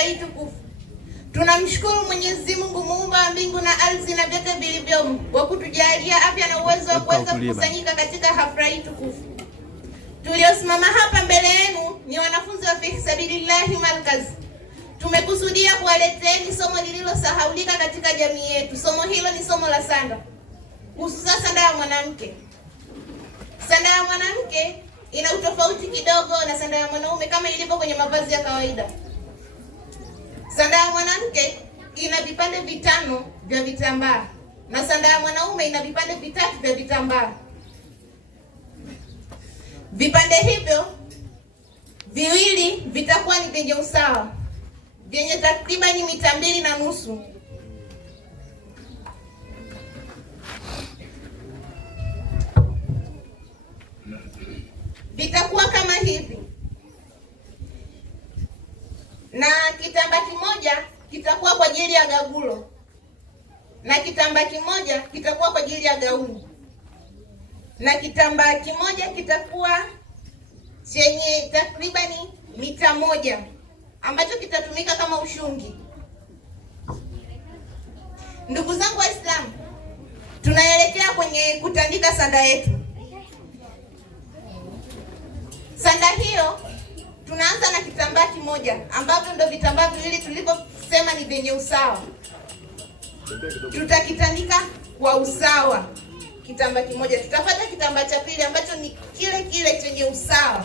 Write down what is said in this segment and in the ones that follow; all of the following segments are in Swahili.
hii tukufu. Tunamshukuru Mwenyezi Mungu muumba wa mbingu na ardhi na vyote vilivyomo kwa kutujalia afya na uwezo wa kuweza kukusanyika katika hafla hii tukufu. Tuliosimama hapa mbele yenu ni wanafunzi wa Fi Sabilillahi Markaz. Tumekusudia kuwaleteeni somo lililosahaulika katika jamii yetu. Somo hilo ni somo la sanda, hususa sanda ya mwanamke. Sanda ya mwanamke ina utofauti kidogo na sanda ya mwanaume kama ilivyo kwenye mavazi ya kawaida. Sanda ya mwanamke ina vipande 5 vya vitambaa na sanda ya mwanaume ina vipande 3 vya vitambaa. Vipande hivyo viwili vitakuwa ni vyenye usawa, vyenye takribani mita 2.5. Vitakuwa kama hivi, na kitambaa kimoja kitakuwa kwa ajili ya gagulo na kitambaa kimoja kitakuwa kwa ajili ya gauni, na kitambaa kimoja kitakuwa chenye takribani mita 1 ambacho kitatumika kama ushungi. Ndugu zangu Waislamu, tunaelekea kwenye kutandika sanda yetu. Sanda hiyo tunaanza na kitambaa kimoja ambavyo ndio vitambaa viwili tulivyosema ni vyenye usawa. Tutakitandika kwa usawa kitambaa kimoja. Tutafuata kitambaa cha pili ambacho ni kile kile chenye usawa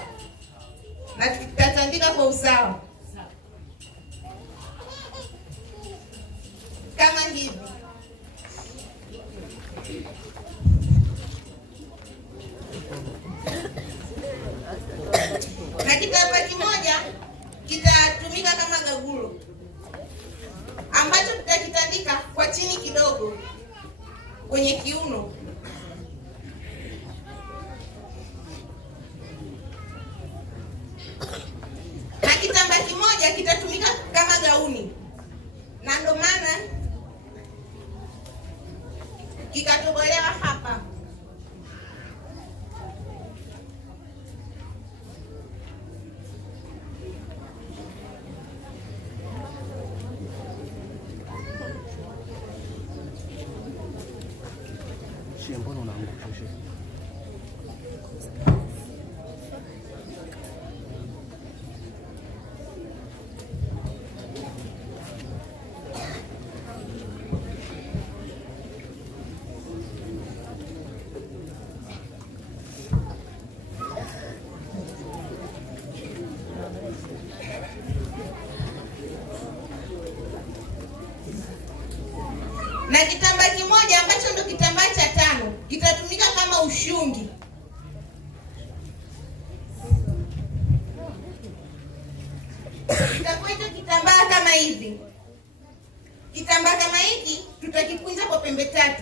na tutatandika kwa usawa kama hivi. Na kitambaa kimoja kitatumika kama gagulo ambacho tutakitandika kwa chini kidogo kwenye kiuno. Na kitambaa kimoja kitatumika kama gauni, na ndo maana kikatobolewa hapa. Mbona unaangusha? Na kitambaa kimoja ambacho ndo kitambaa cha 5 kitatumika kama ushungi. Kitakuwa hicho kitambaa kama hivi. Kitambaa kama hiki tutakikunja kwa pembe 3.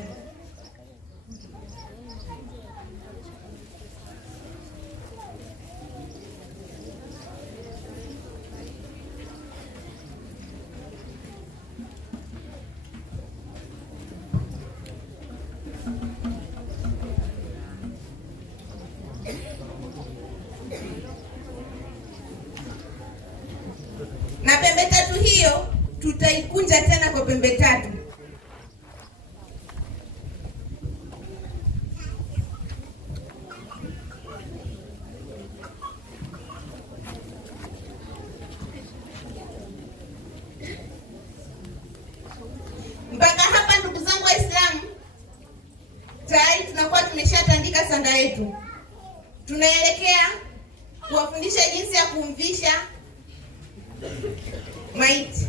Na pembe 3 hiyo tutaikunja tena kwa pembe 3. Mpaka hapa ndugu zangu Waislamu, tayari tunakuwa tumeshatandika sanda yetu. Tunaelekea kuwafundisha jinsi ya kumvisha maiti.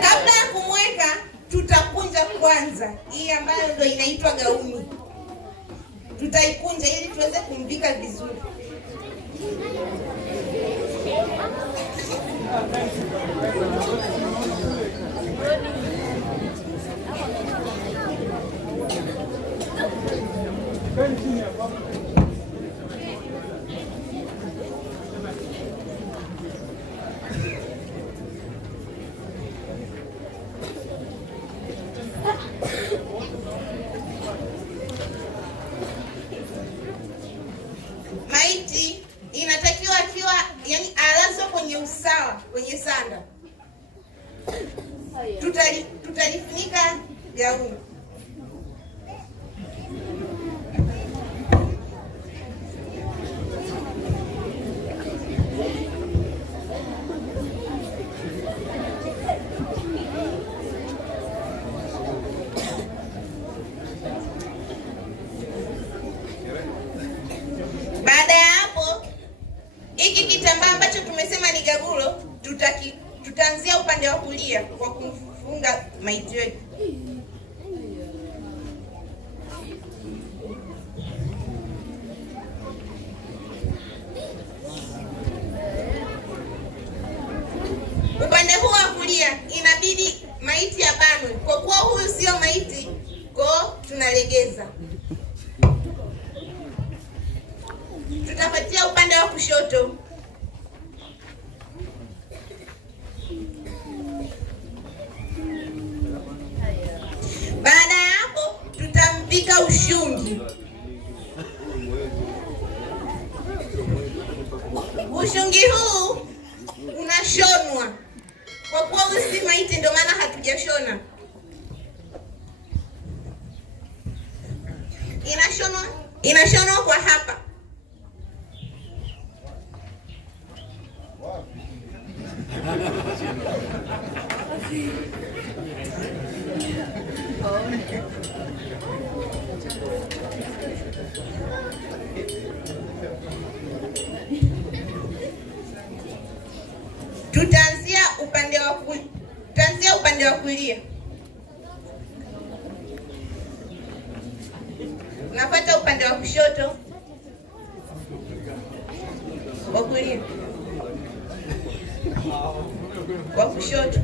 Kabla ya kumweka tutakunja kwanza hii ambayo ndio inaitwa gauni. Tutaikunja ili tuweze kumvika vizuri. Maiti inatakiwa akiwa alazwa kwenye usawa, kwenye sanda. Tutalifunika gauni. Baada ya hapo, hiki kitambaa ambacho tumesema ni gagulo tutaanzia upande wa kulia kwa kumfunga maiti wetu. Upande huu wa kulia inabidi maiti abanwe, kwa kuwa huyu sio maiti, kwa tunalegeza. Tutapatia upande wa kushoto. Baada ya hapo tutampika ushungi. Ushungi huu unashonwa, kwa kuwa huyu si maiti ndio maana hatujashona. Inashonwa kwa hapa. Tutaanzia upande wa kulia. Nafuata upande wa kushoto wa kulia. Wa kushoto.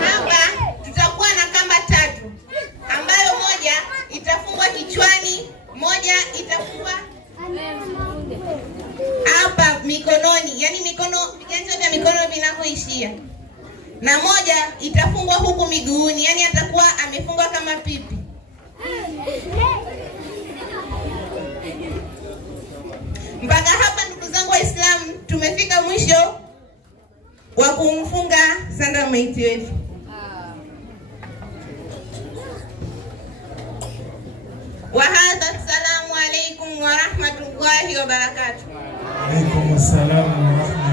Hapa tutakuwa na kamba tatu, ambayo moja itafungwa kichwani, moja itafungwa hapa mikononi, yani viganja vya mikono vinavyoishia, na moja itafungwa huku miguuni, yani atakuwa amefungwa kama pipi. Mpaka hapa, ndugu zangu Waislamu, tumefika mwisho wa kumfunga sanda maiti wetu. Wa hadha, assalamu alaikum wa rahmatullahi wa barakatuh. Wa alaikum assalam wa rahmatullahi